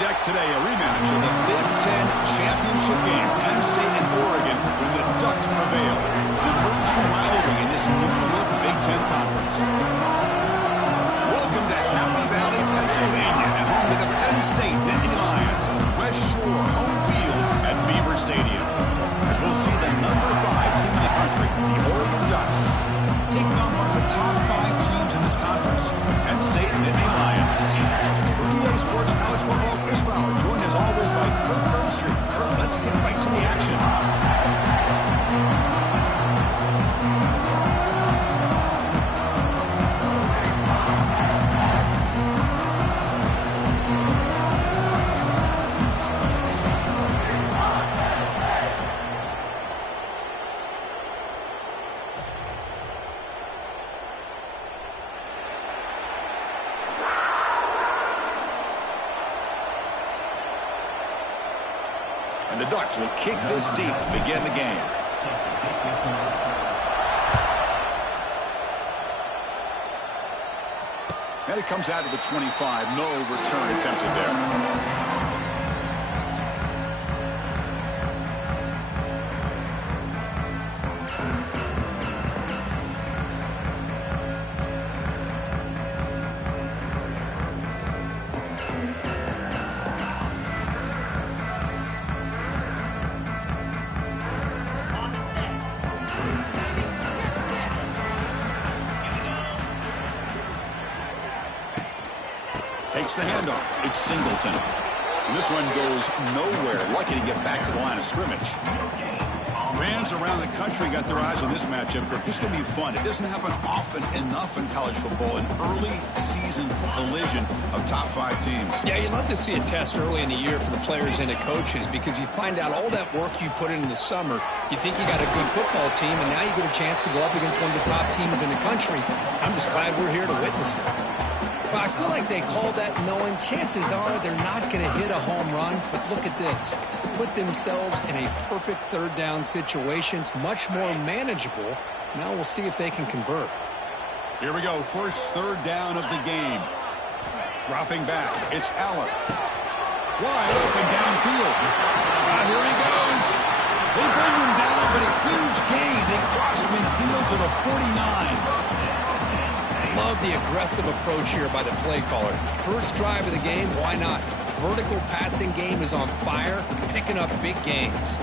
deck today, a rematch of the Big Ten championship game. Penn State and Oregon when the Ducks prevail. An emerging rivalry in this new-look Big Ten conference. Welcome to Happy Valley, Pennsylvania, and home to the Penn State Nittany Lions. West Shore home field at Beaver Stadium. As we'll see the number 5 team in the country, the Oregon Ducks, taking on one of the top 5 teams in this conference, Penn State Nittany Lions. For EA Sports College Football, Chris Fowler, joined as always by Kirk Herbstreit. Kirk, let's get right to the action. And the Ducks will kick this deep to begin the game. And it comes out of the 25. No return attempted there. Takes the handoff. It's Singleton. And this one goes nowhere. Lucky to get back to the line of scrimmage. Fans around the country got their eyes on this matchup. This is going to be fun. It doesn't happen often enough in college football. An early season collision of top 5 teams. Yeah, you'd love to see a test early in the year for the players and the coaches because you find out all that work you put in the summer. You think you got a good football team, and now you get a chance to go up against one of the top teams in the country. I'm just glad we're here to witness it. Well, I feel like they called that knowing chances are they're not going to hit a home run. But look at this. Put themselves in a perfect third down situation. It's much more manageable. Now we'll see if they can convert. Here we go. First third down of the game. Dropping back. It's Allen. Wide open downfield. Here he goes. They bring him down, but a huge gain. They cross midfield to the 49. Love the aggressive approach here by the play caller. First drive of the game, why not? Vertical passing game is on fire, picking up big gains.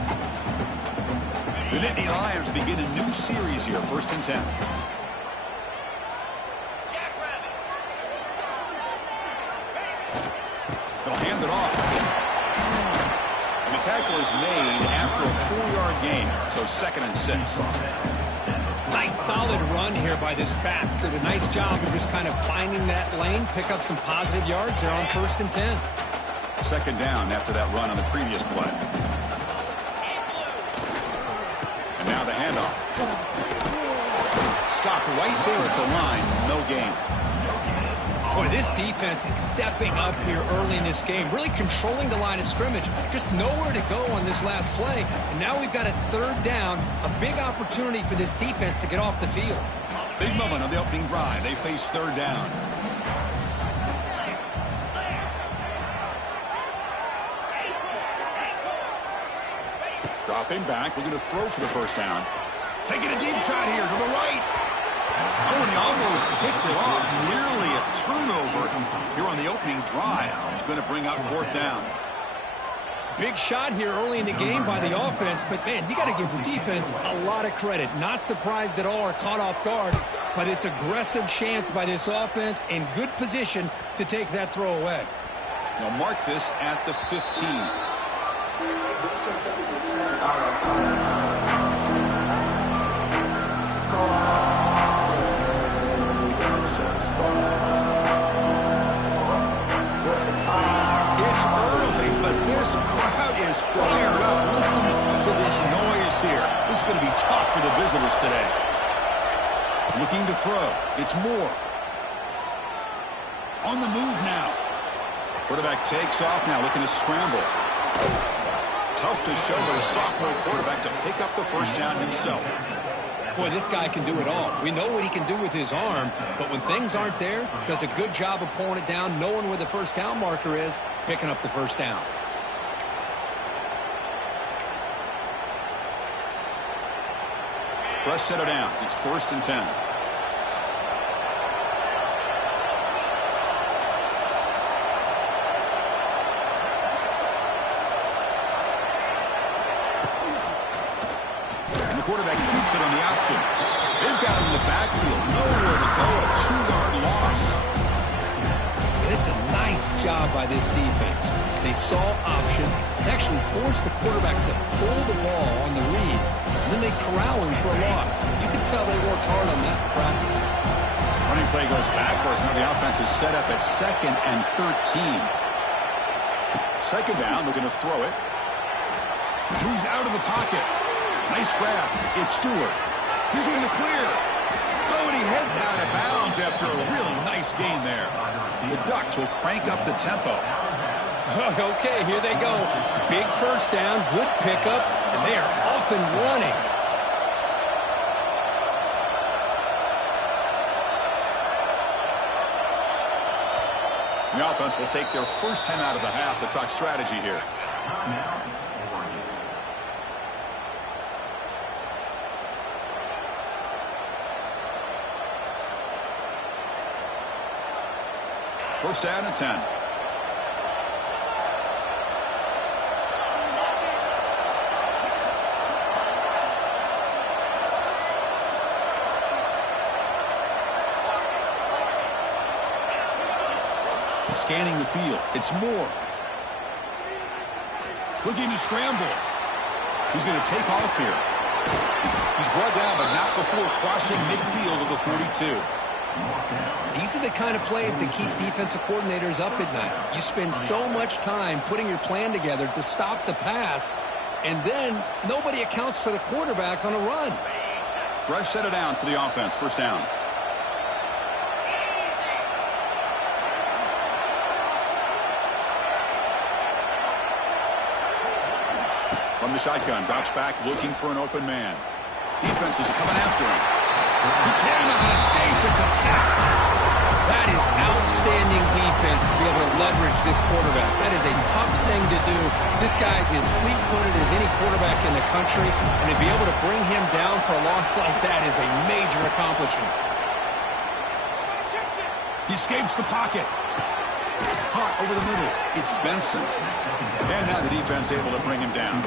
The Nittany Lions begin a new series here, 1st and 10. They'll hand it off. And the tackle is made after a 4-yard gain, so 2nd and 6. Nice solid run here by this back. Did a nice job of just kind of finding that lane, pick up some positive yards there on 1st and 10. 2nd down after that run on the previous play. And now the handoff. Stopped right there at the line. No gain. Boy, this defense is stepping up here early in this game, really controlling the line of scrimmage. Just nowhere to go on this last play. And now we've got a 3rd down, a big opportunity for this defense to get off the field. Big moment on the opening drive. They face 3rd down. Dropping back, looking to throw for the 1st down. Taking a deep shot here to the right. Oh, and he almost picked it off. Nearly a turnover here on the opening drive. He's going to bring out 4th down. Big shot here early in the game by the offense, but, man, you got to give the defense a lot of credit. Not surprised at all or caught off guard, but it's aggressive chance by this offense in good position to take that throw away. Now mark this at the 15. It's early, but this crowd is fired up. Listen to this noise here. This is going to be tough for the visitors today. Looking to throw. It's Moore. On the move now. Quarterback takes off now, looking to scramble. Tough to show, but a sophomore quarterback to pick up the 1st down himself. Boy, this guy can do it all. We know what he can do with his arm, but when things aren't there, does a good job of pulling it down, knowing where the first down marker is, picking up the first down. Fresh set of downs. It's 1st and 10. And the quarterback keeps it on the option. They've got him in the backfield. Nowhere to go. A 2-yard loss. It's a nice job by this defense. They saw option, actually forced the quarterback to pull the ball on the read, and then they corral him for a loss. You can tell they worked hard on that in practice. Running play goes backwards. Now the offense is set up at 2nd and 13. 2nd down, looking to throw it. Moves out of the pocket. Nice grab. It's Stewart. He's in the clear. Oh, and he heads out of bounds after a really nice gain there. The Ducks will crank up the tempo. Okay, here they go. Big first down, good pickup, and they are off and running. The offense will take their first 10 out of the half to talk strategy here. First down and 10. Scanning the field. It's Moore. Looking to scramble. He's going to take off here. He's brought down, but not before crossing midfield of the 42. These are the kind of plays that keep defensive coordinators up at night. You spend so much time putting your plan together to stop the pass, and then nobody accounts for the quarterback on a run. Fresh set of downs for the offense. First down. From the shotgun, drops back, looking for an open man. Defense is coming after him. He cannot escape. It's a sack. That is outstanding defense to be able to leverage this quarterback. That is a tough thing to do. This guy's as fleet-footed as any quarterback in the country, and to be able to bring him down for a loss like that is a major accomplishment. He escapes the pocket. Caught over the middle. It's Benson. And now the defense able to bring him down.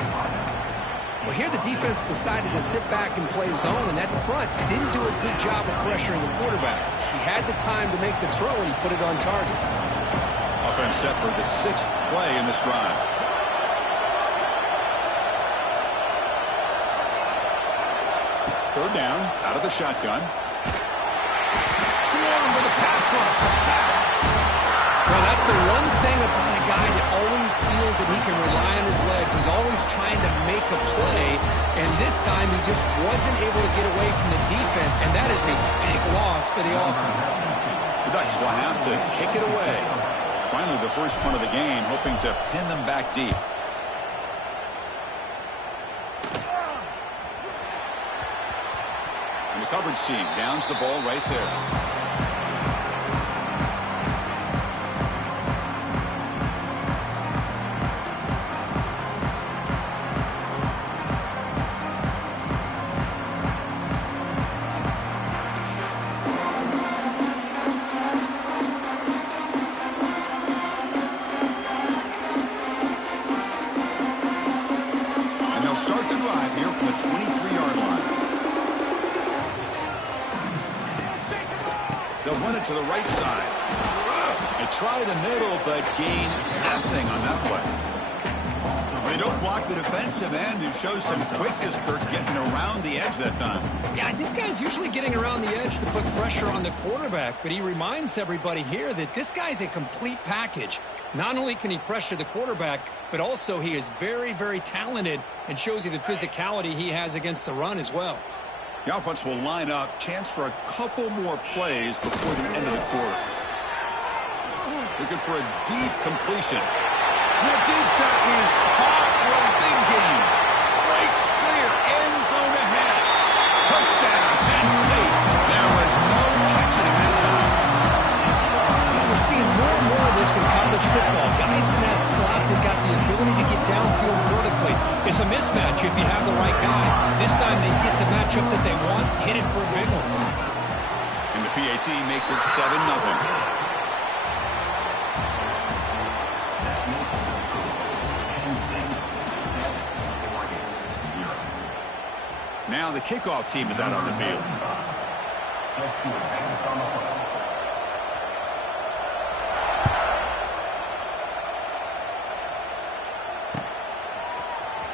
Well, here the defense decided to sit back and play zone, and that front didn't do a good job of pressuring the quarterback. He had the time to make the throw, and he put it on target. Offense set for the 6th play in this drive. Third down, out of the shotgun. Swarm with a pass rush, a sack. Well, that's the one thing about a guy that always feels that he can rely on his legs. He's always trying to make a play, and this time he just wasn't able to get away from the defense, and that is a big loss for the offense. The Ducks will have to kick it away. Finally, the first punt of the game, hoping to pin them back deep. And the coverage team downs the ball right there. Start the drive here from the 23-yard line. They'll run it to the right side. They try the middle, but gain nothing on that play. They don't block the defensive end, who shows some quickness, Kirk, getting around the edge that time. Yeah, this guy's usually getting around the edge to put pressure on the quarterback, but he reminds everybody here that this guy's a complete package. Not only can he pressure the quarterback, but also he is very, very talented and shows you the physicality he has against the run as well. The offense will line up. Chance for a couple more plays before the end of the quarter. Looking for a deep completion. That deep shot is caught for a big gain. Breaks clear. End zone ahead. Touchdown. this in college football. Guys in that slot that got the ability to get downfield vertically. It's a mismatch if you have the right guy. This time they get the matchup that they want, hit it for a big one. And the PAT makes it 7-0. Now the kickoff team is out on the field.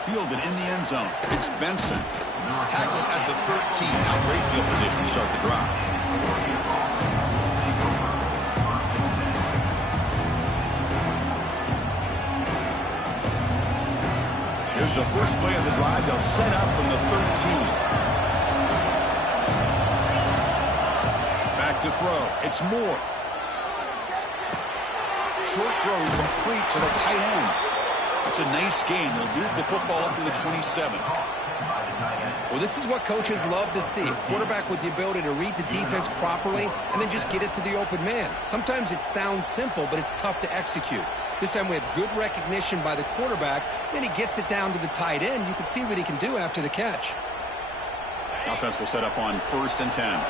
Fielded in the end zone. It's Benson. Tackled at the 13. Now great field position to start the drive. Here's the first play of the drive. They'll set up from the 13. Back to throw. It's Moore. Short throw complete to the tight end. It's a nice gain. They'll move the football up to the 27. Well, this is what coaches love to see. A quarterback with the ability to read the defense properly and then just get it to the open man. Sometimes it sounds simple, but it's tough to execute. This time we have good recognition by the quarterback. Then he gets it down to the tight end. You can see what he can do after the catch. Offense will set up on 1st and 10.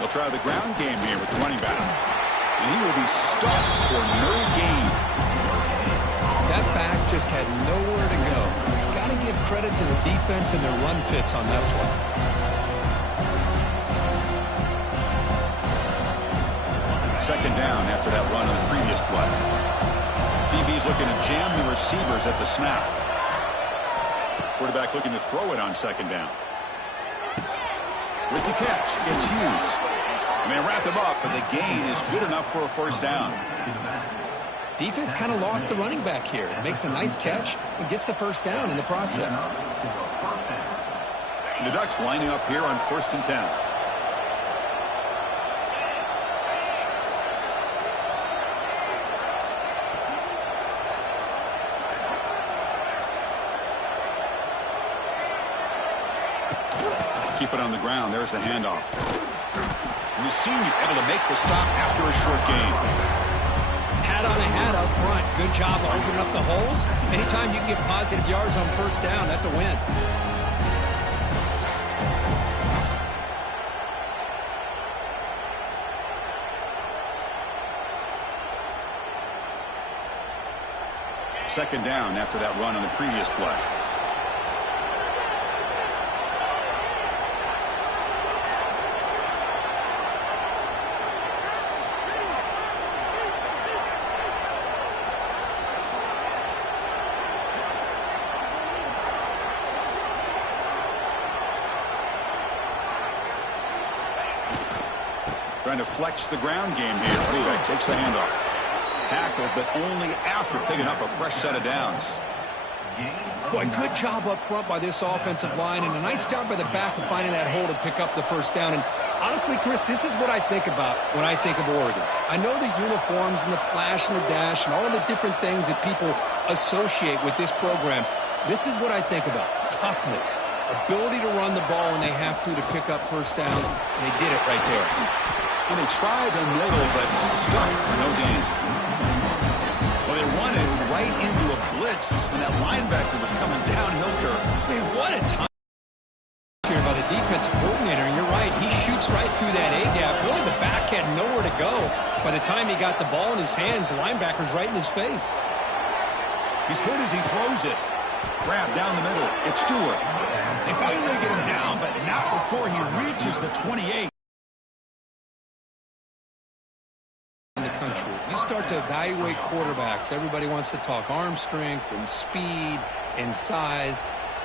They'll try the ground game here with the running back. And he will be stuffed for no gain. That back just had nowhere to go. Got to give credit to the defense and their run fits on that play. Second down after that run on the previous play. DB's looking to jam the receivers at the snap. Quarterback looking to throw it on second down. With the catch, it's Hughes. And they wrap him up, but the gain is good enough for a first down. Defense kind of lost the running back here. Makes a nice catch and gets the first down in the process. And the Ducks lining up here on 1st and 10. Keep it on the ground. There's the handoff. And the senior able to make the stop after a short gain. Hat on a hat up front. Good job of opening up the holes. Anytime you can get positive yards on first down, that's a win. Second down after that run on the previous play. Trying to flex the ground game here. Quarterback takes the handoff. Tackled, but only after picking up a fresh set of downs. Boy, good job up front by this offensive line, and a nice job by the back of finding that hole to pick up the first down. And honestly, Chris, this is what I think about when I think of Oregon. I know the uniforms and the flash and the dash and all the different things that people associate with this program. This is what I think about. Toughness, ability to run the ball when they have to pick up first downs, and they did it right there. And they try the middle, but stuck for no gain. Well, they run it right into a blitz, and that linebacker was coming downhill curve. Man, what a time here by the defensive coordinator. And you're right, he shoots right through that A-gap. Really, the back had nowhere to go. By the time he got the ball in his hands, the linebacker's right in his face. He's hit as he throws it. Grab down the middle. It's Stewart. They finally get him down, but not before he reaches the 28. In the country, you start to evaluate quarterbacks. Everybody wants to talk arm strength and speed and size.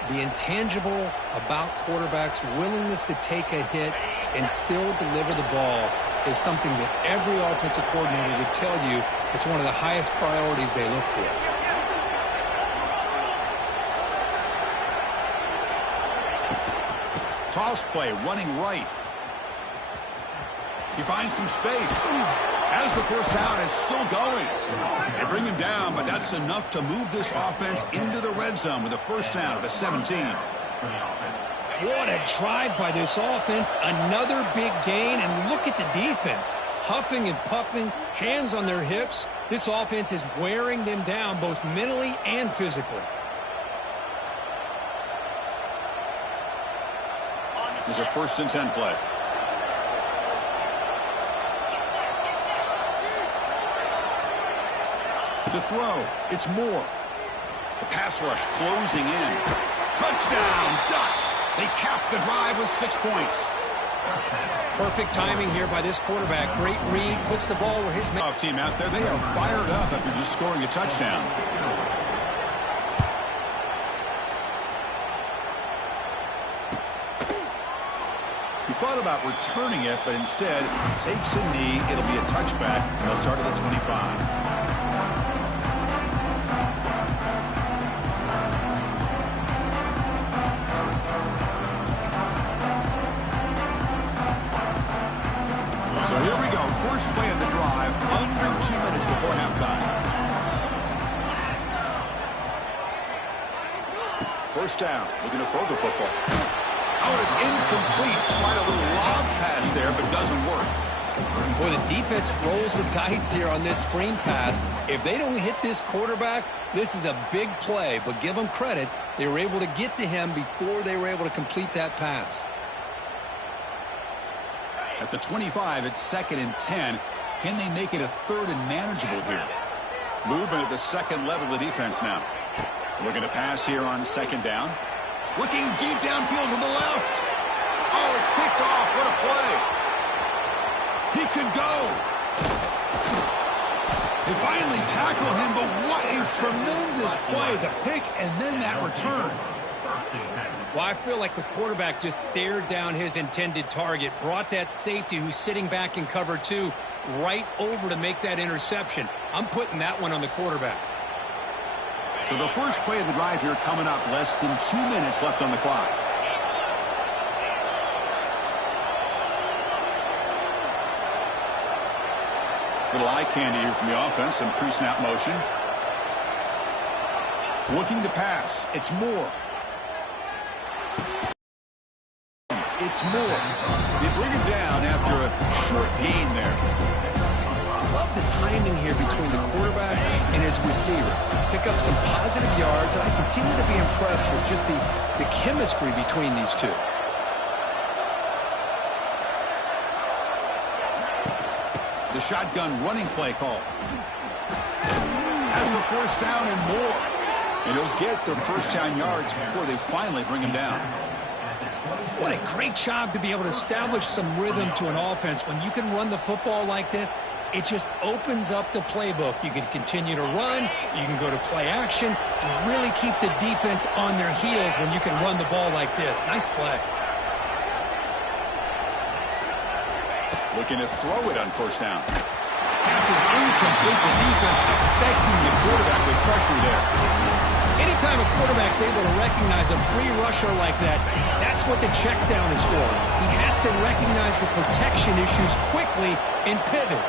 The intangible about quarterbacks' willingness to take a hit and still deliver the ball is something that every offensive coordinator would tell you it's one of the highest priorities they look for. Toss play, running right. He finds some space. As the first down is still going. They bring him down, but that's enough to move this offense into the red zone with a first down at the 17. What a drive by this offense. Another big gain, and look at the defense. Huffing and puffing, hands on their hips. This offense is wearing them down both mentally and physically. Here's a 1st and 10 play. To throw, it's Moore. The pass rush closing in. Touchdown, Ducks! They cap the drive with 6 points. Perfect timing here by this quarterback. Great read, puts the ball where his man. Team out there, they are fired up after just scoring a touchdown. He thought about returning it, but instead takes a knee. It'll be a touchback. They'll start at the 25. So here we go. First play of the drive, under 2 minutes before halftime. First down, looking to throw the football. Oh, it's incomplete. Tried a little lob pass there, but doesn't work. Boy, the defense rolls the dice here on this screen pass. If they don't hit this quarterback, this is a big play, but give them credit. They were able to get to him before they were able to complete that pass. At the 25, it's 2nd and 10. Can they make it a 3rd and manageable here? Movement at the second level of the defense now. Looking to pass here on 2nd down. Looking deep downfield to the left. Oh, it's picked off. What a play. He could go. They finally tackle him, but what a tremendous play. The pick and then that return. Well, I feel like the quarterback just stared down his intended target, brought that safety who's sitting back in cover 2 right over to make that interception. I'm putting that one on the quarterback. So the first play of the drive here coming up, less than 2 minutes left on the clock. Little eye candy here from the offense, some pre-snap motion. Looking to pass, it's Moore. It's Moore. They bring him down after a short gain there. Love the timing here between the quarterback and his receiver. Pick up some positive yards, and I continue to be impressed with just the chemistry between these two. The shotgun running play call. Has the 1st down and more. And he'll get the 1st down yards before they finally bring him down. What a great job to be able to establish some rhythm to an offense. When you can run the football like this, it just opens up the playbook. You can continue to run. You can go to play action. You really keep the defense on their heels when you can run the ball like this. Nice play. Looking to throw it on 1st down. Pass is incomplete. The defense affecting the quarterback with pressure there. Anytime a quarterback's able to recognize a free rusher like that, that's what the check down is for. He has to recognize the protection issues quickly and pivot.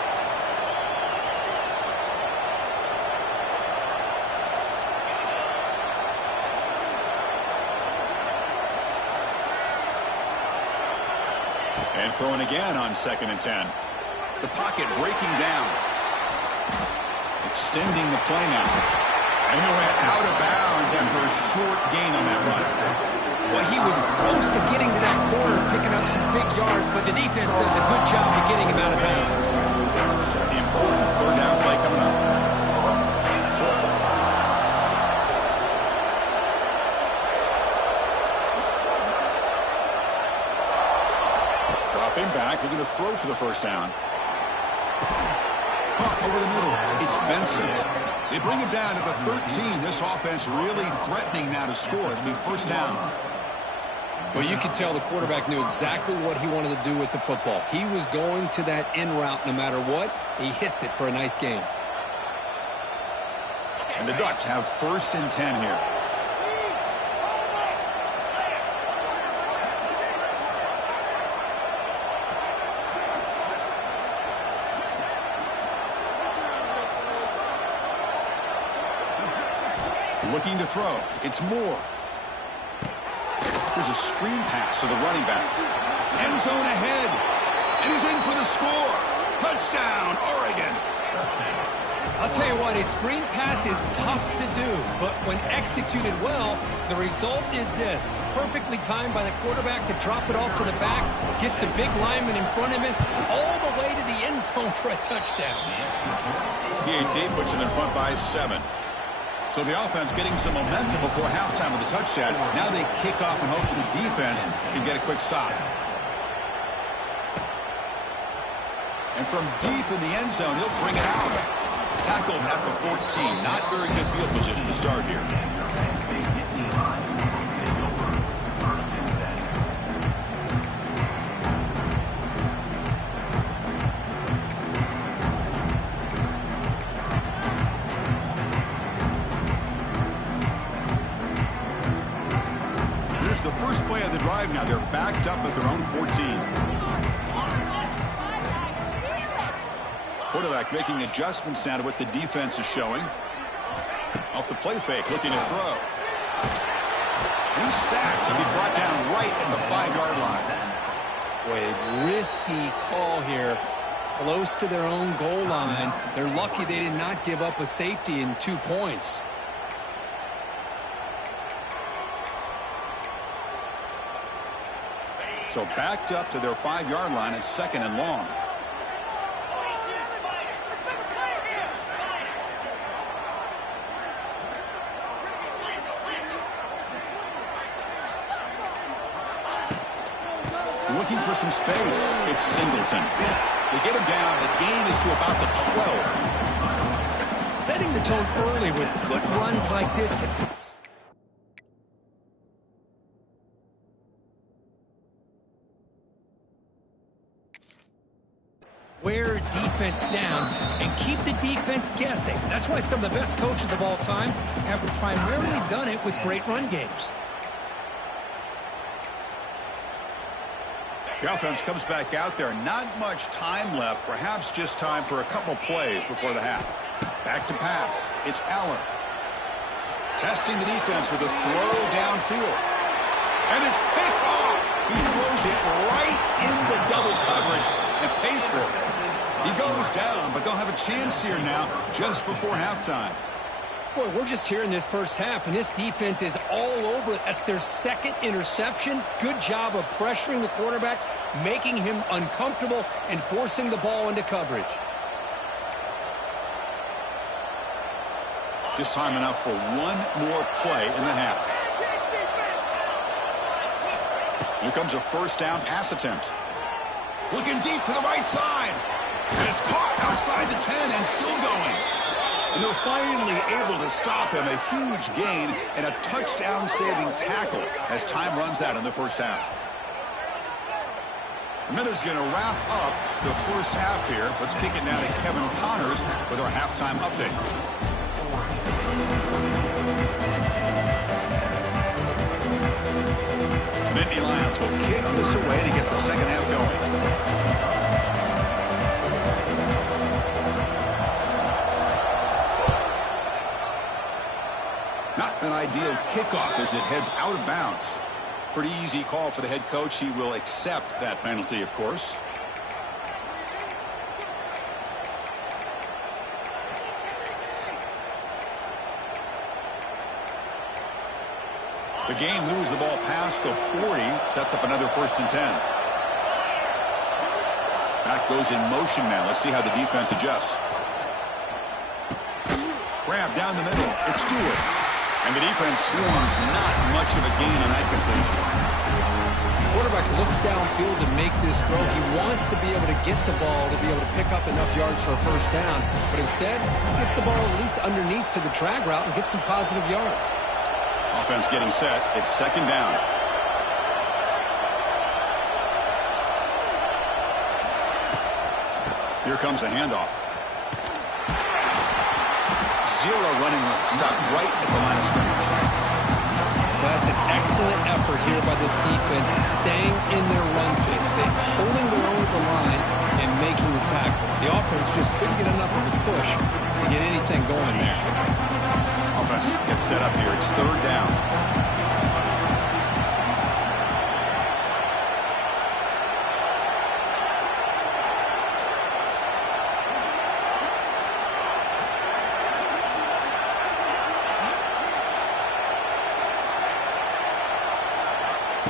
And throwing again on 2nd and 10. The pocket breaking down. Extending the play now. And he went out of bounds after a short gain on that run. Well, he was close to getting to that corner, picking up some big yards, but the defense does a good job of getting him out of bounds. Important 3rd down play coming up. Dropping back, looking to throw for the 1st down. Caught over the middle. It's Benson. They bring him down at the 13. This offense really threatening now to score. It'll be 1st down. Well, you could tell the quarterback knew exactly what he wanted to do with the football. He was going to that in route no matter what. He hits it for a nice gain. And the Ducks have 1st and 10 here. Looking to throw. It's Moore. Here's a screen pass to the running back. End zone ahead. And he's in for the score. Touchdown, Oregon. I'll tell you what, a screen pass is tough to do, but when executed well, the result is this. Perfectly timed by the quarterback to drop it off to the back, gets the big lineman in front of him, all the way to the end zone for a touchdown. PAT puts him in front by 7. So the offense getting some momentum before halftime with the touchdown. Now they kick off in hopes the defense can get a quick stop. And from deep in the end zone, he'll bring it out. Tackled at the 14. Not very good field position to start here. Here's the first play of the drive now. They're backed up at their own 14. Quarterback making adjustments now to what the defense is showing. Off the play fake, looking to throw. He's sacked. He'll be brought down right at the 5-yard line. Boy, a risky call here. Close to their own goal line. They're lucky they did not give up a safety in 2 points. So backed up to their 5-yard line at 2nd and long. Looking for some space. It's Singleton. They get him down. The gain is to about the 12. Setting the tone early with good runs like this can... wear defense down and keep the defense guessing. That's why some of the best coaches of all time have primarily done it with great run games. The offense comes back out there. Not much time left. Perhaps just time for a couple plays before the half. Back to pass. It's Allen. Testing the defense with a throw downfield. And it's picked off. He throws it right in the double coverage and pays for it. He goes down, but they'll have a chance here now just before halftime. Boy, we're just here in this first half, and this defense is all over it. That's their 2nd interception. Good job of pressuring the quarterback, making him uncomfortable, and forcing the ball into coverage. Just time enough for one more play in the half. Here comes a first down pass attempt. Looking deep to the right side. And it's caught outside the 10 and still going. And they're finally able to stop him. A huge gain and a touchdown-saving tackle as time runs out in the first half. The Miller's going to wrap up the first half here. Let's kick it now to Kevin Connors with our halftime update. Nittany Lions will kick this away to get the second half going. Not an ideal kickoff as it heads out of bounds. Pretty easy call for the head coach. He will accept that penalty, of course. The game moves the ball past the 40, sets up another 1st and 10. Back goes in motion now. Let's see how the defense adjusts. Grab down the middle. It's Stewart. And the defense swarms. Not much of a gain on that completion. The quarterback looks downfield to make this throw. He wants to be able to get the ball to be able to pick up enough yards for a first down. But instead, he gets the ball at least underneath to the drag route and gets some positive yards. Offense getting set. It's 2nd down. Here comes a handoff. Zero running room. Stopped right at the line of scrimmage. That's an excellent effort here by this defense, staying in their run fix. They're holding their own at the line and making the tackle. The offense just couldn't get enough of a push to get anything going there. Offense gets set up here. It's 3rd down.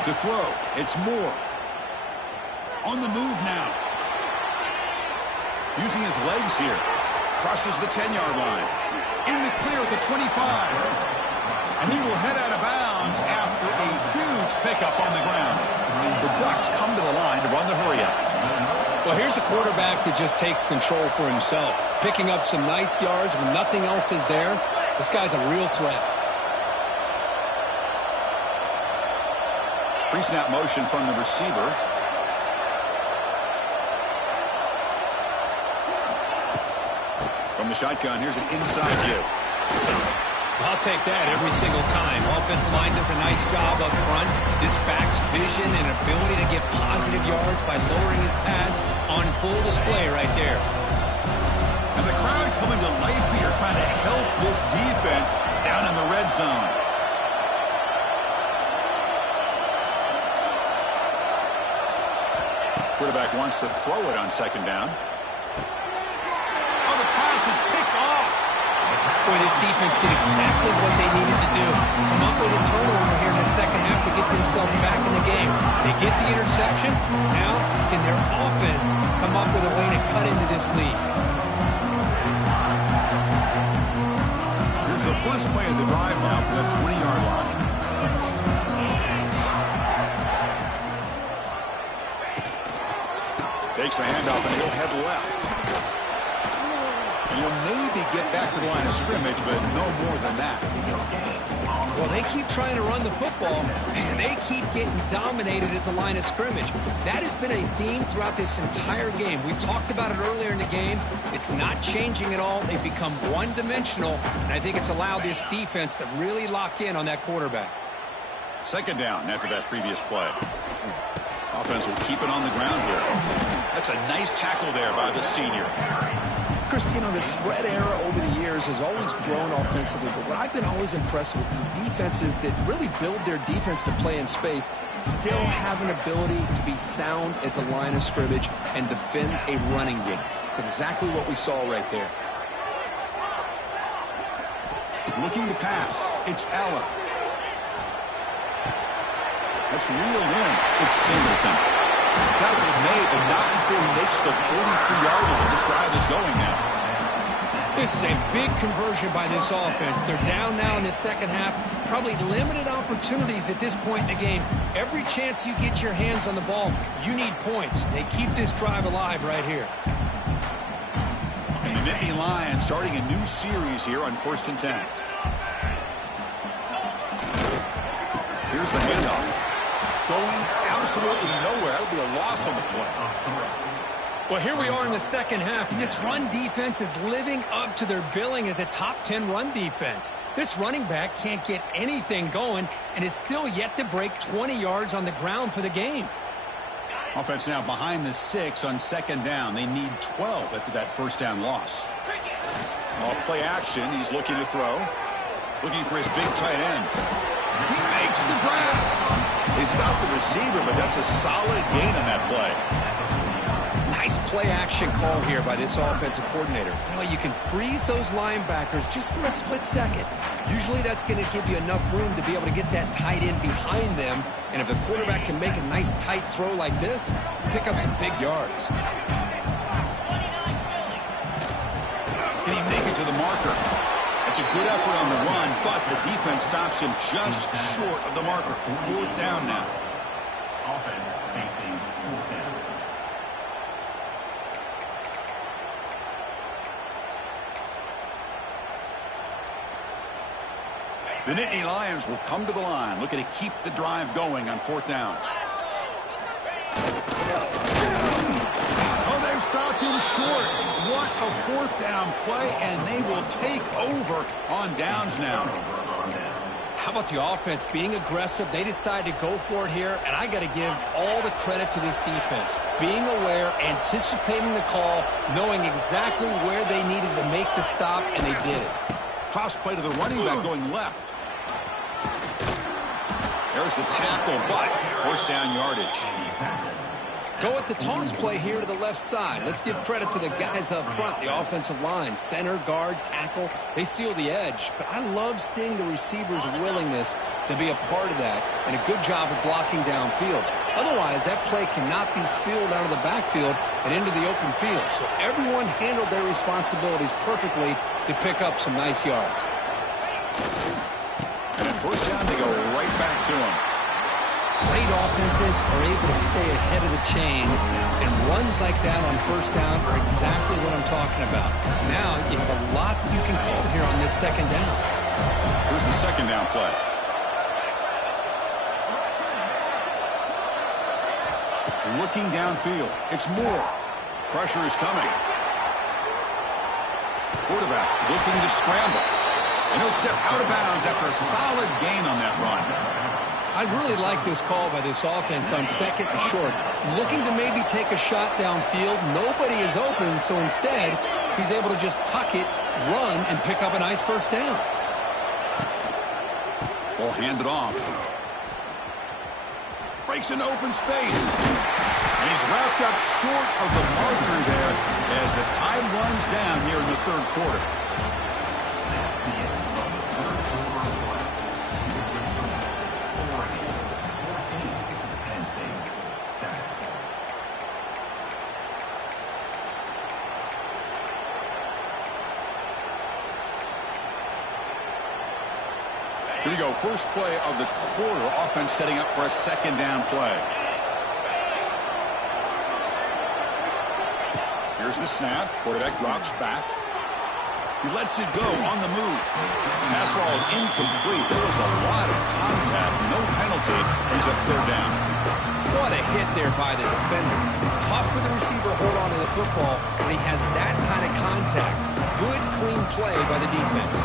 To throw, it's Moore. On the move now. Using his legs here. Crosses the 10-yard line. In the clear at the 25. And he will head out of bounds after a huge pickup on the ground. The Ducks come to the line to run the hurry-up. Well, here's a quarterback that just takes control for himself. Picking up some nice yards when nothing else is there. This guy's a real threat. Pre-snap motion from the receiver. From the shotgun, here's an inside give. I'll take that every single time. Offensive line does a nice job up front. This back's vision and ability to get positive yards by lowering his pads on full display right there. And the crowd coming to life here, trying to help this defense down in the red zone. Quarterback wants to throw it on second down. Oh, the pass is picked off. Boy, this defense did exactly what they needed to do. Come up with a turnover here in the second half to get themselves back in the game. They get the interception. Now, can their offense come up with a way to cut into this lead? Here's the first play of the drive now from the 20-yard line. Takes the handoff and he'll head left. And he'll maybe get back to the line of scrimmage, but no more than that. Well, they keep trying to run the football, and they keep getting dominated at the line of scrimmage. That has been a theme throughout this entire game. We've talked about it earlier in the game. It's not changing at all. They've become one-dimensional, and I think it's allowed this defense to really lock in on that quarterback. Second down after that previous play. Offense will keep it on the ground here. That's a nice tackle there by the senior. Chris, you know, the spread era over the years has always grown offensively, but what I've been always impressed with the defenses that really build their defense to play in space still have an ability to be sound at the line of scrimmage and defend a running game. It's exactly what we saw right there. Looking to pass. It's Allen. That's reeled in. It's Singleton. The tackle's made, but not before he makes the 43-yard line. This drive is going now. This is a big conversion by this offense. They're down now in the second half. Probably limited opportunities at this point in the game. Every chance you get your hands on the ball, you need points. They keep this drive alive right here. And the Nittany Lions starting a new series here on 1st and 10. Here's the handoff. Going absolutely nowhere. That would be a loss on the play. Well, here we are in the second half, and this run defense is living up to their billing as a top 10 run defense. This running back can't get anything going and is still yet to break 20 yards on the ground for the game. Offense now behind the 6 on second down. They need 12 after that first down loss. Off play action. He's looking to throw. Looking for his big tight end. He makes the grab. They stopped the receiver, but that's a solid gain on that play. Nice play-action call here by this offensive coordinator. You know, you can freeze those linebackers just for a split second. Usually that's going to give you enough room to be able to get that tight end behind them. And if the quarterback can make a nice tight throw like this, pick up some big yards. Can he make it to the marker? It's a good effort on the run, but the defense stops him just short of the marker. 4th down now. Offense facing 4th down. The Nittany Lions will come to the line, looking to keep the drive going on 4th down. Oh, they've stopped him short. What a 4th down play, and they will take over on downs now. How about the offense being aggressive? They decide to go for it here, and I got to give all the credit to this defense. Being aware, anticipating the call, knowing exactly where they needed to make the stop, and they did it. Toss play to the running back going left. There's the tackle, but 1st down yardage. Go with the toss play here to the left side. Let's give credit to the guys up front, the offensive line, center, guard, tackle. They seal the edge. But I love seeing the receiver's willingness to be a part of that and a good job of blocking downfield. Otherwise, that play cannot be spilled out of the backfield and into the open field. So everyone handled their responsibilities perfectly to pick up some nice yards. And at first down, they go right back to him. Great offenses are able to stay ahead of the chains, and runs like that on first down are exactly what I'm talking about. Now you have a lot that you can call here on this second down. Here's the second down play. Looking downfield. It's Moore. Pressure is coming. Quarterback looking to scramble. And he'll step out of bounds after a solid gain on that run. I really like this call by this offense on second and short. Looking to maybe take a shot downfield. Nobody is open, so instead, he's able to just tuck it, run, and pick up a nice first down. Ball handed off. Breaks into open space. And he's wrapped up short of the marker there as the time runs down here in the third quarter. Here we go, first play of the quarter. Offense setting up for a second down play. Here's the snap. Quarterback drops back. He lets it go on the move. Pass ball is incomplete. There was a lot of contact. No penalty. Brings up third down. What a hit there by the defender. Tough for the receiver to hold on to the football when he has that kind of contact. Good, clean play by the defense.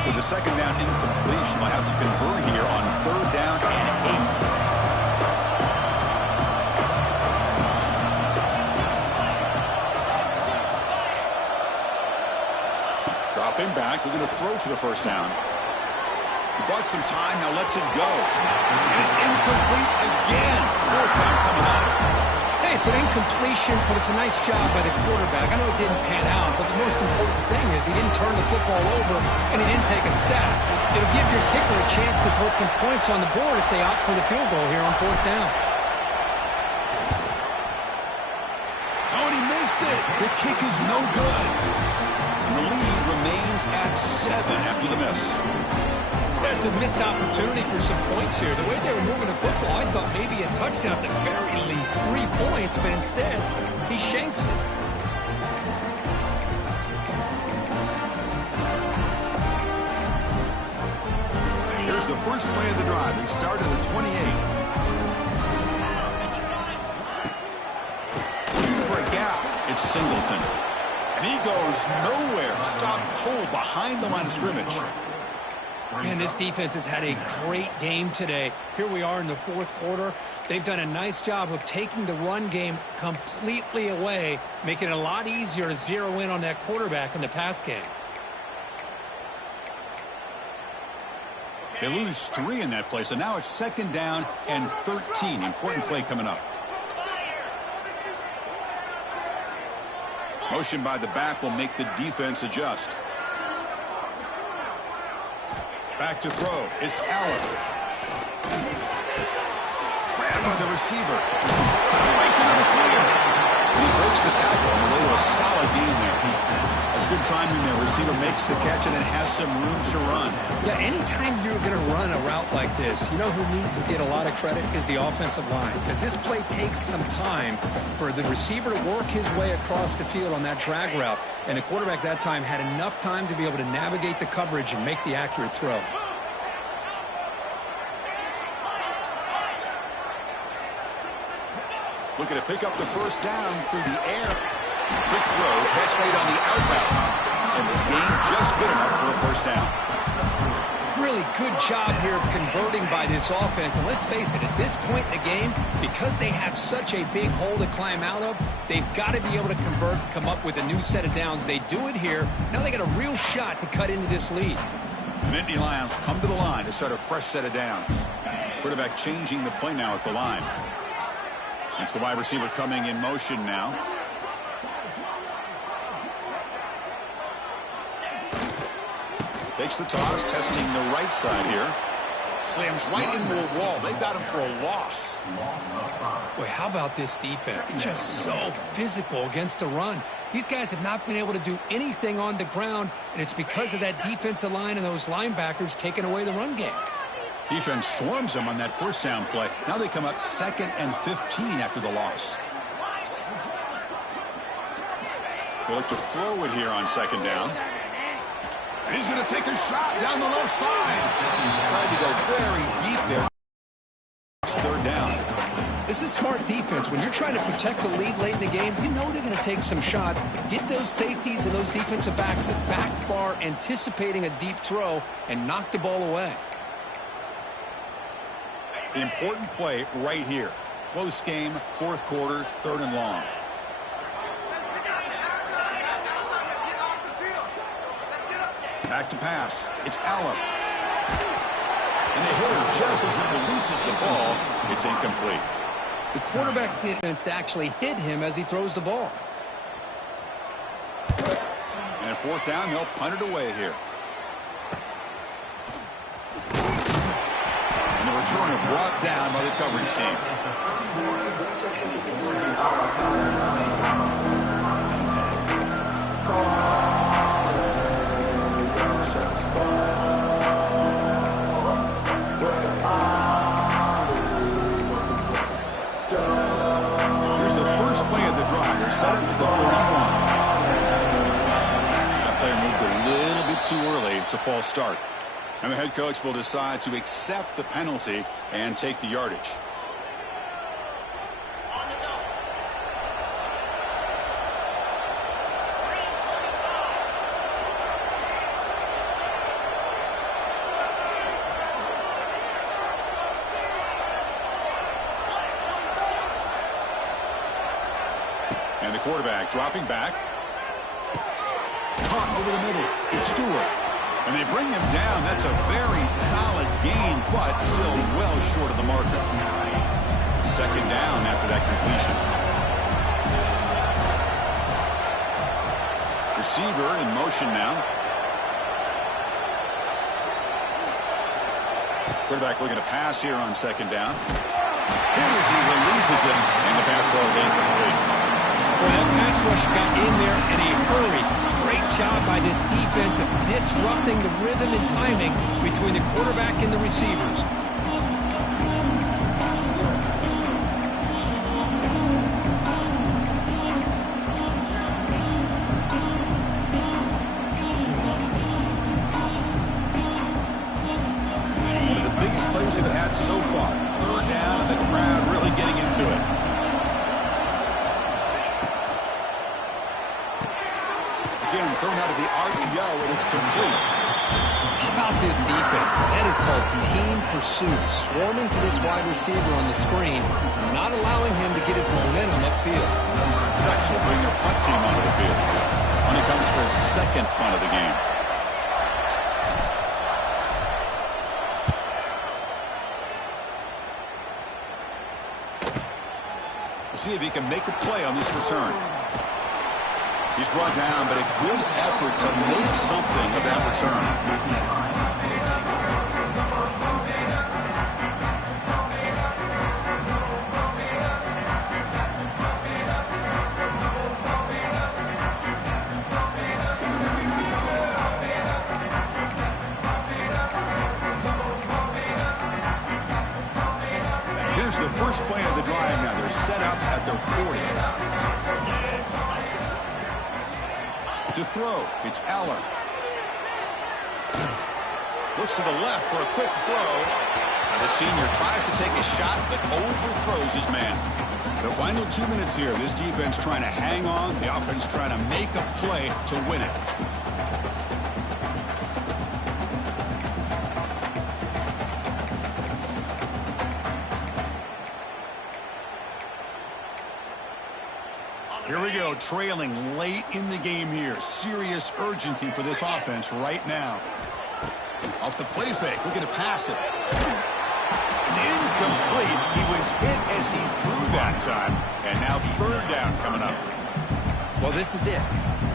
After the second down incompletion, they'll have to convert here on third down and 8. Dropping back, they're going to throw for the first down. He bought some time, now lets it go. And it's incomplete again. Fourth down coming up. Hey, it's an incompletion, but it's a nice job by the quarterback. I know it didn't pan out, but the most important thing is he didn't turn the football over and he didn't take a sack. It'll give your kicker a chance to put some points on the board if they opt for the field goal here on fourth down. Oh, and he missed it. The kick is no good. And the lead remains at 7 after the miss. That's a missed opportunity for some points here. The way they were moving the football, I thought maybe a touchdown at the very least, 3 points, but instead, he shanks it. Here's the first play of the drive. They start at the 28. Looking for a gap. It's Singleton. And he goes nowhere. Stopped cold behind the line of scrimmage. Man, this defense has had a great game today. Here we are in the fourth quarter. They've done a nice job of taking the run game completely away, making it a lot easier to zero in on that quarterback in the pass game. They lose 3 in that play, so now it's second down and 13. Important play coming up. Motion by the back will make the defense adjust. Back to throw. It's Allen. Grabbed by the receiver. Breaks into the clear. And he breaks the tackle on the way to a solid gain there. That's good timing there. Receiver makes the catch and then has some room to run. Yeah, anytime you're going to run a route like this, you know who needs to get a lot of credit is the offensive line. Because this play takes some time for the receiver to work his way across the field on that drag route. And the quarterback that time had enough time to be able to navigate the coverage and make the accurate throw. Looking to pick up the first down through the air. Quick throw, catch made on the outbound. And the gain just good enough for a first down. Really good job here of converting by this offense. And let's face it, at this point in the game, because they have such a big hole to climb out of, they've got to be able to convert, come up with a new set of downs. They do it here. Now they got a real shot to cut into this lead. The Nittany Lions come to the line to start a fresh set of downs. Quarterback changing the play now at the line. It's the wide receiver coming in motion now. Takes the toss, testing the right side here. Slams right into a wall. They've got him for a loss. Boy, how about this defense? Just so physical against the run. These guys have not been able to do anything on the ground, and it's because of that defensive line and those linebackers taking away the run game. Defense swarms them on that first down play. Now they come up 2nd and 15 after the loss. They look to throw it here on 2nd down. And he's going to take a shot down the left side. Tried to go very deep there. 3rd down. This is smart defense. When you're trying to protect the lead late in the game, you know they're going to take some shots. Get those safeties and those defensive backs back far, anticipating a deep throw, and knock the ball away. Important play right here. Close game, 4th quarter, 3rd and long. Back to pass. It's Allen. And they hit him just as he releases the ball. It's incomplete. The quarterback defense actually hit him as he throws the ball. And 4th down, they'll punt it away here. And the returner brought down by the coverage team. Here's the first play of the drive. They're set up at the 31. That player moved a little bit too early. It's a false start. And the head coach will decide to accept the penalty and take the yardage. And the quarterback dropping back. Caught over the middle. It's Stewart. And they bring him down. That's a very solid gain, but still well short of the marker. 2nd down after that completion. Receiver in motion now. Quarterback looking to pass here on 2nd down. Hit as he releases it, and the pass ball is incomplete. Well, that pass rush got in there in a hurry. Great job by this defense of disrupting the rhythm and timing between the quarterback and the receivers. One of the biggest plays they've had so far. 3rd down, and the crowd really getting into it. Again, thrown out of the RPO, and it's complete. How about this defense? That is called team pursuit. Swarming to this wide receiver on the screen, not allowing him to get his momentum upfield. Production will bring their punt team onto the field. When it comes for his 2nd punt of the game. We'll see if he can make a play on this return. He's brought down, but a good effort to make something of that return. Here's the first play of the drive now. They're set up at their 40. To throw, it's Allen. Looks to the left for a quick throw. Now the senior tries to take a shot, but overthrows his man. The final 2 minutes here. This defense trying to hang on. The offense trying to make a play to win it. Here we go, trailing late in the game here. Serious urgency for this offense right now. Off the play fake, looking to pass it. It's incomplete. He was hit as he threw that time. And now third down coming up. Well, this is it.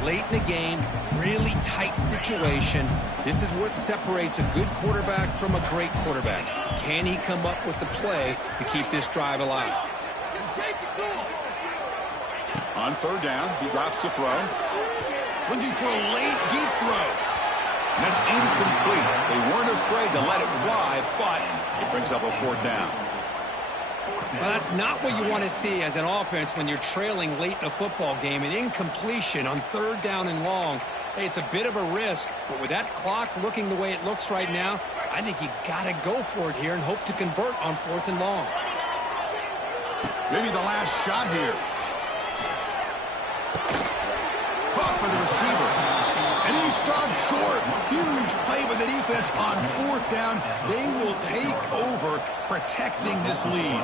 Late in the game, really tight situation. This is what separates a good quarterback from a great quarterback. Can he come up with the play to keep this drive alive? On third down, he drops to throw. Looking for a late, deep throw. And that's incomplete. They weren't afraid to let it fly, but it brings up a fourth down. Well, that's not what you want to see as an offense when you're trailing late in a football game. An incompletion on third down and long. Hey, it's a bit of a risk, but with that clock looking the way it looks right now, I think you got to go for it here and hope to convert on fourth and long. Maybe the last shot here. Caught by the receiver. And he stops short. Huge play by the defense on fourth down. They will take over, protecting this lead.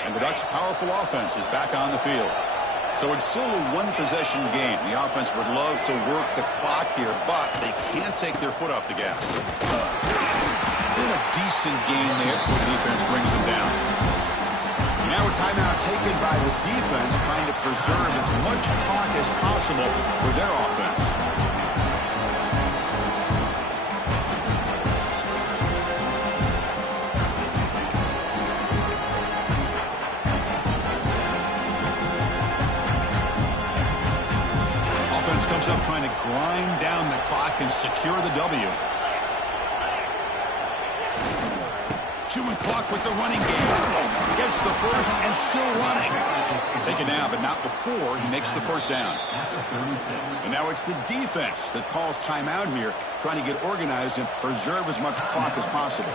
And the Ducks' powerful offense is back on the field. So it's still a one-possession game. The offense would love to work the clock here, but they can't take their foot off the gas. Been a decent game there before the defense brings them down. Now a timeout taken by the defense, trying to preserve as much clock as possible for their offense. Offense comes up trying to grind down the clock and secure the W. Chewing clock with the running game. Gets the first and still running. Taken down, but not before he makes the first down. And now it's the defense that calls timeout here, trying to get organized and preserve as much clock as possible.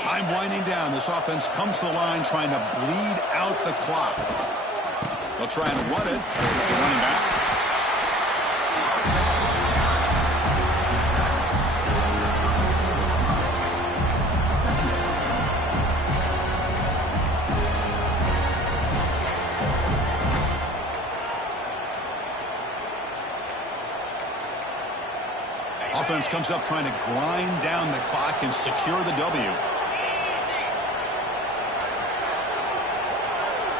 Time winding down. This offense comes to the line trying to bleed out the clock. They'll try and run it. There's the running back. Offense comes up trying to grind down the clock and secure the W.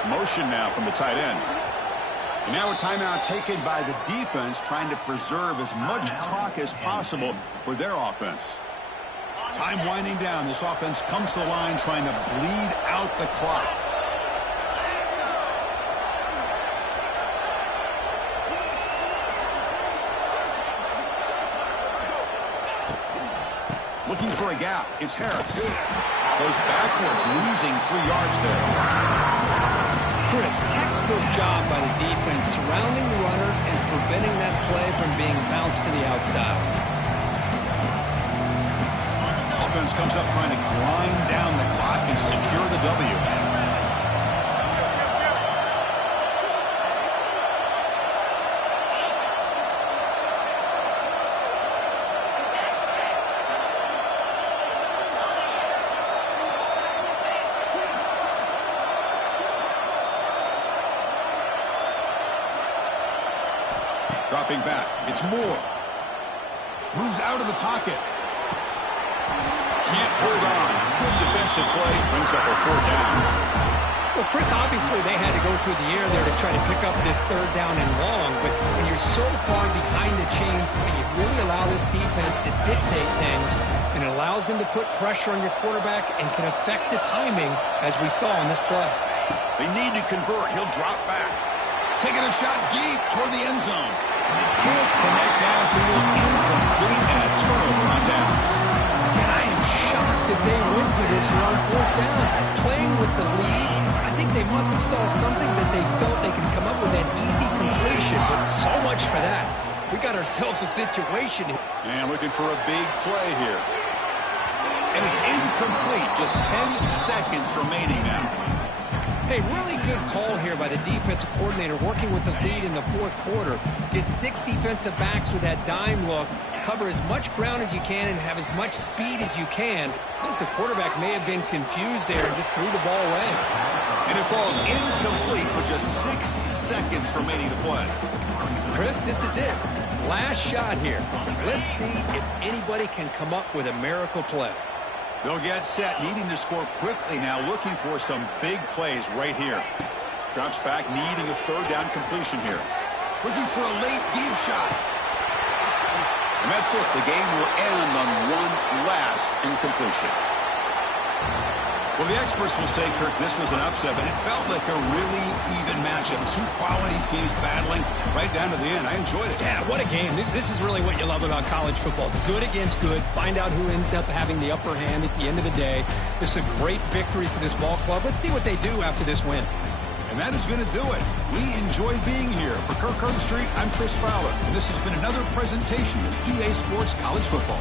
Motion now from the tight end. And now a timeout taken by the defense, trying to preserve as much clock as possible for their offense. Time winding down. This offense comes to the line trying to bleed out the clock. Looking for a gap. It's Harris. Goes backwards, losing 3 yards there. Chris, textbook job by the defense surrounding the runner and preventing that play from being bounced to the outside. Offense comes up trying to grind down the clock and secure the W. Dropping back. It's Moore. Moves out of the pocket. Can't hold on. Good defensive play. Brings up a fourth down. Well, Chris, obviously they had to go through the air there to try to pick up this third down and long, but when you're so far behind the chains, you really allow this defense to dictate things, and it allows them to put pressure on your quarterback and can affect the timing, as we saw in this play. They need to convert. He'll drop back. Taking a shot deep toward the end zone. Can't connect downfield, incomplete, and a turnover on downs. And I am shocked that they went for this here on fourth down. Playing with the lead, I think they must have saw something that they felt they could come up with that easy completion, but so much for that. We got ourselves a situation. And looking for a big play here. And it's incomplete. Just 10 seconds remaining now. Hey, really good call here by the defensive coordinator working with the lead in the fourth quarter. Get 6 defensive backs with that dime look. Cover as much ground as you can and have as much speed as you can. I think the quarterback may have been confused there and just threw the ball away. And it falls incomplete with just 6 seconds remaining to play. Chris, this is it. Last shot here. Let's see if anybody can come up with a miracle play. They'll get set, needing to score quickly now, looking for some big plays right here. Drops back, needing a third down completion here. Looking for a late deep shot. And that's it. The game will end on one last incompletion. Well, the experts will say, Kirk, this was an upset, but it felt like a really even matchup. 2 quality teams battling right down to the end. I enjoyed it. Yeah, what a game. This is really what you love about college football. Good against good. Find out who ends up having the upper hand at the end of the day. This is a great victory for this ball club. Let's see what they do after this win. And that is going to do it. We enjoy being here. For Kirk Herbstreit, I'm Chris Fowler, and this has been another presentation of EA Sports College Football.